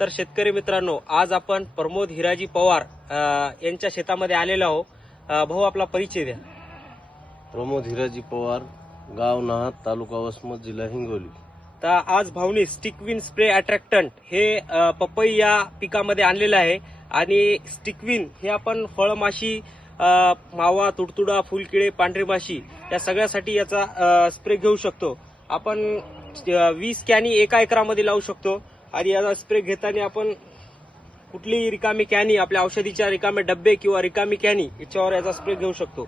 तर शेतकरी मित्रांनो, आज आपण प्रमोद हिराजी पवार यांच्या शेतामध्ये आलेलो आहोत. भाऊ, आपला परिचय द्या. प्रमोद हिराजी पवार, गाव नाहत, तालुका वसमत, जिल्हा हिंगोली. तर आज भाऊनी स्टिकविन स्प्रे अट्रॅक्टंट हे पपई या पिकामध्ये आणलेलं आहे. आणि स्टिकविन हे आपण फळमाशी, मावा, तुडतुडा, फुलकिडे, पांढरी माशी या सगळ्यासाठी याचा स्प्रे घेऊ शकतो. आपण 20 कॅनी एका एकरामध्ये लावू शकतो. आणि याचा स्प्रे घेताना आपण कुठलीही रिकामी कॅनी, आपल्या औषधीच्या रिकामे डब्बे किंवा रिकामी कॅनी याच्यावर याचा स्प्रे घेऊ शकतो.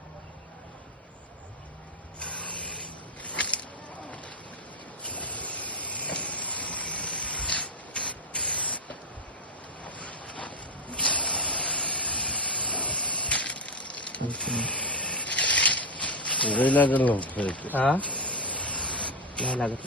वेळ लागेल ना? हा, नाही लागत.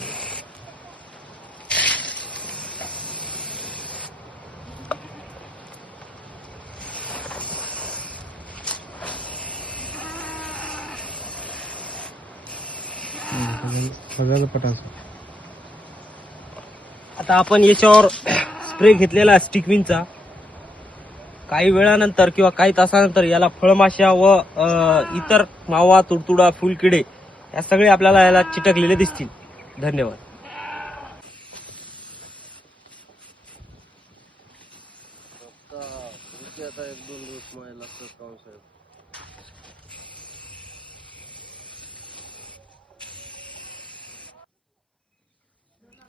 आता आपण याच्यावर स्प्रे घेतलेला स्टिकविनचा. काही वेळानंतर किंवा काही तासानंतर याला फळमाशा व इतर मावा, तुडतुडा, फुलकिडे या सगळे आपल्याला याला चिटकलेले दिसतील. धन्यवाद. आता 1-2 दिवस मायला लागतात काम साहेब.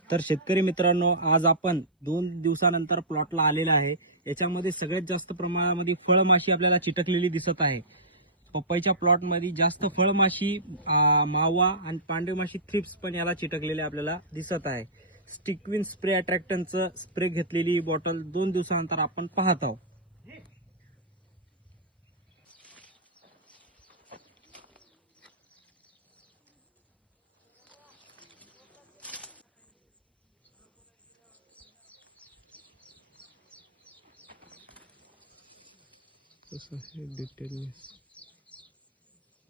तर शेतकरी मित्रांनो, आज आपण 2 दिवसानंतर प्लॉटला आलेला आहे. याच्यामध्ये सगळ्यात जास्त प्रमाणामध्ये फळमाशी आपल्याला चिटकलेली दिसत आहे. पपईच्या प्लॉटमध्ये जास्त फळमाशी, मावा आणि पांढरी माशी, थ्रिप्स पण याला चिटकलेले आपल्याला दिसत आहे. स्टिकविन स्प्रे अट्रॅक्टंटचं स्प्रे घेतलेली बॉटल 2 दिवसानंतर आपण पाहत आहोत. कसं आहे डिटेल